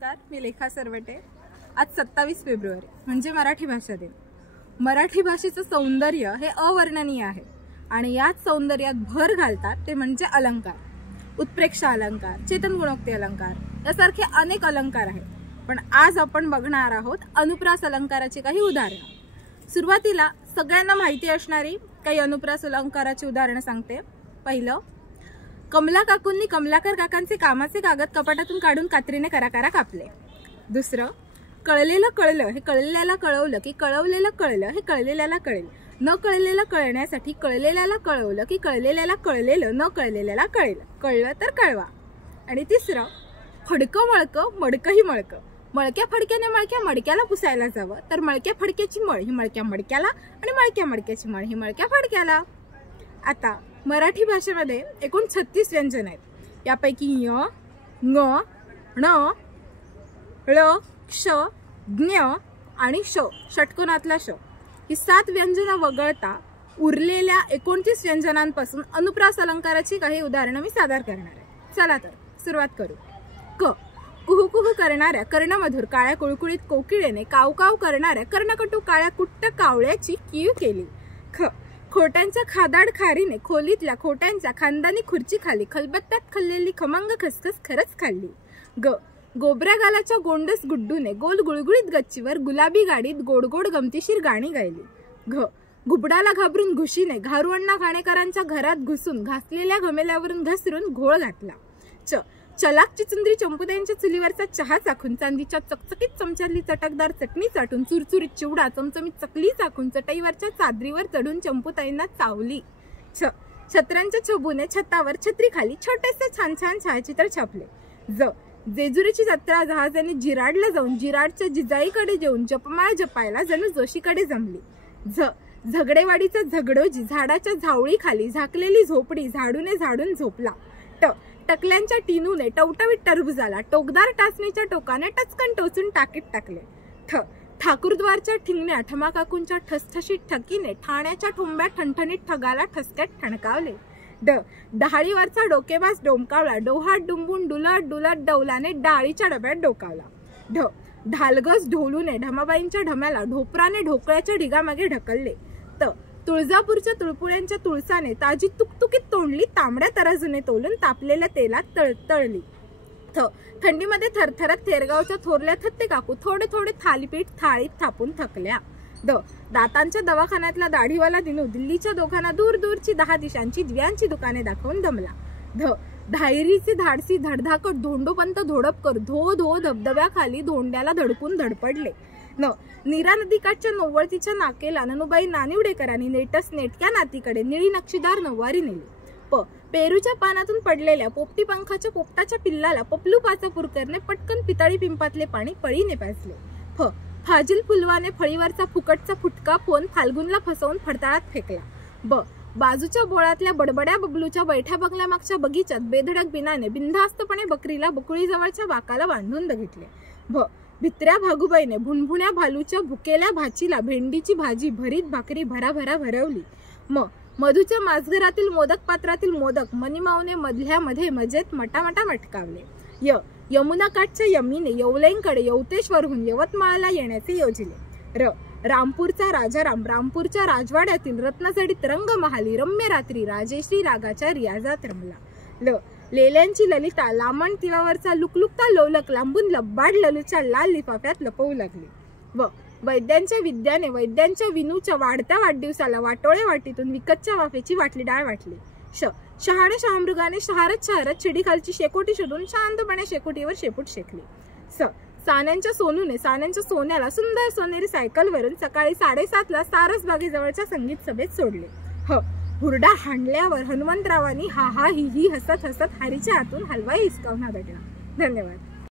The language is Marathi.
नमस्कार, मी लेखा सरवटे। आज 27 फेब्रुवारी म्हणजे मराठी भाषा दिन। मराठी भाषेचं सौंदर्य हे अवर्णनीय आहे आणि याच सौंदर्यात भर घालतात ते म्हणजे अलंकार। उत्प्रेक्षा अलंकार, चेतन गुणोक्ती अलंकार यासारखे अनेक अलंकार आहेत, पण आज आपण बघणार आहोत अनुप्रास अलंकाराची काही उदाहरणं। सुरुवातीला सगळ्यांना माहिती असणारी काही अनुप्रास अलंकाराची उदाहरणं सांगते। पहिलं, कमला काकूंनी कमलाकर काकांचे कामाचे कागद कपाटातून काढून कात्रीने कराकरा कापले। दुसरं, कळलेलं कळलं हे कळलेल्याला कळवलं की कळवलेलं कळलं हे कळलेल्याला कळेल, न कळलेलं कळण्यासाठी कळलेल्याला कळवलं की कळलेल्याला कळलेलं न कळलेल्याला कळेल, कळलं तर कळवा। आणि तिसरं, फडकं मळकं मडकंही मळकं, मळक्या फडक्याने मळक्या मडक्याला पुसायला जावं तर मळक्या फडक्याची मळ ही मळक्या मडक्याला आणि मळक्या मडक्याची मळ ही मळक्या फडक्याला। आता मराठी भाषेमध्ये एकूण 36 व्यंजन आहेत। यापैकी य, ङ, ण, ळ, क्ष, ज्ञ आणि श षटकोनातला श ही 7 व्यंजनं वगळता उरलेल्या 29 व्यंजनांपासून अनुप्रास अलंकाराची काही उदाहरणं मी सादर करणार आहे। चला तर सुरुवात करू। क, कुहू कुहू करणाऱ्या कर्णमधुर काळ्या कुळकुळीत कोकिळेने काव काव करणाऱ्या कर्णकटू काळ्या कुट्ट कावळ्याची कीव केली। ख, खोट्यांच्या खादाड खारीने खोलीतल्या खोट्यांच्या खानदानी खुर्ची खाली खलबत्त्यात खाल्लेली खमंग खसखस खरंच खाल्ली। ग, गोबऱ्या गालाच्या गोंडस गुड्डूने गोल गुळगुळीत गच्चीवर गुलाबी गाडीत गोड गोड गमतीशीर गाणी गायली। घ, घुबडाला घाबरून घुशीने घारूअण्णा घाणेकरांच्या घरात घुसून घासलेल्या घमेल्यावरून घसरून घोळ घातला। च, चलाक चिचुंद्री चंपुताईंच्या चुलीवरचा चहा चाखून चांदीच्या चकचकीत चमच्यातली चटकदार चटणी चाटून चुरचुरीत चिवडा चमचमीत चकली चाखून चटईवरच्या चादरीवर चढून चंपुताईंना चावली। छ, छत्र्यांच्या छबूने छतावर छत्री खाली छोटेसे छान छान छायाचित्र छापले। ज, जेजुरीची जत्रा जहाजाने जिराडला जाऊन जिराडच्या जिजाईकडे जेवून जपमाळ जपायला जणू जोशीकडे जमली। झ, झगडेवाडीचा झगडोजी झाडाच्या झावळी खाली झाकलेली झोपडी झाडूने झाडून झोपला। ट, टकल्यांच्या टिनूने टवटवीत टरबुजाला टोकदार टाचणीच्या टोकाने टचकन टोचून टाकीत टाकले। ठ, ठाकूरद्वारच्या ठिंगण्या ठमाकाकूंच्या ठसठशीत ठकीने ठाण्याच्या ठोंब्या ठणठणीत ठगाला ठसक्यात ठणकावले। ड, डहाळीवरचा डोकेबाज डोमकावला डोहात डुंबून डुलत डुलत डौलाने डाळीच्या डब्यात डोकावला। ढ, ढालगस ढोलूने ढमाबाईंच्या ढम्याला ढोपराने ढोकळ्याच्या ढिगामागे ढकलले। त, तुळजापूरच्या तुळपुळ्यांच्या तुळसाने ताजी तुकतुकीत तोंडली तांबड्या तराजूने तोलून तापलेल्या तेलात तळली। थ, थंडीमध्ये थरथरत थेरगावच्या थोरल्या थत्ते काकू थोडे थोडे थालीपीठ थाळीत थापून थकल्या। द, दातांच्या दवाखान्यातला दाढीवाला दिनू दिल्लीच्या दोघांना दूर दूरची 10 दिशांची दिव्यांची दुकाने दाखवून दमला। ध, धायरीचे धाडसी धडधाकट धोंडोपंत धोडपकर धो धो धबधब्याखाली धोंड्याला धडकून धडपडले। न, नीरा नदीकाठच्या नोवळतीच्या नाकेला ननुबाई नानिवडेकरांनी नेटस नेटक्या नातीकडे निळी नक्षीदार नऊवारी नेली। प, पेरूच्या पानातून पडलेल्या पोपटी पंखाच्या पोपटाच्या पिल्लाला पपलू पाचापूरकरने पटकन पितळी पिंपातले पाणी पळीने पाजले। फ, फाजिल फुलवाने फळीवरचा फुकटचा फुटका फोन फाल्गुनला फसवून फडताळात फेकला। ब, बाजूच्या बोळातल्या बडबड्या बबलूच्या बैठ्या बंगल्यामागच्या बगीचात बेधडक बिनाने बिनधास्तपणे बकरीला बकुळीजवळच्या बाकाला बांधून बघितले। भ, भित्र्या भागुबाईने भुणभुण्या भालूच्या भुकेल्या भाचीला भेंडीची भाजी भरीत भाकरी भराभरा भरवली। म, मधूच्या माझघरातील मोदक पात्रातील मोदक मनीमाऊने मधल्या मध्ये मजेत मटामटा मटकावले। य, यमुना काठच्या यमीने येवलेंकडे यवतेश्वरहून यवतमाळला येण्याचे योजिले। र, रामपूरचा राजाराम रामपूरच्या राजवाड्यातील रत्नजडीत रंगमहाली रम्य रात्री राजेश्री रागाच्या रियाजात रमला। ल, लेल्यांची ललिता लामण तिवावरचा लुकलुकता लोलक लांबून लब्बाड ललूच्या लाल लिफाफ्यात लपवू लागली। व, वैद्यांच्या विद्याने वैद्यांच्या विनूच्या वाढत्या वाढदिवसाला वाटोळे वाटीतून विकतच्या वाफेची वाटली डाळ वाटली। श, शहाणे शहामृगाने शहरात शहरात शिडीखालची शेकोटी शोधून शांतपणे शेकोटीवर शेपूट शेकली। स, सान्यांच्या सोनूने सान्यांच्या सोन्याला सुंदर सोनेरी सायकलवरून सकाळी 7:30ला सारसबागेजवळच्या संगीत सभेत सोडले। ह, हुरडा हाणल्यावर हनुमंतरावांनी हा हा ही ही हसत हसत हरीच्या हातून हलवाई हिसकावून दडला। धन्यवाद।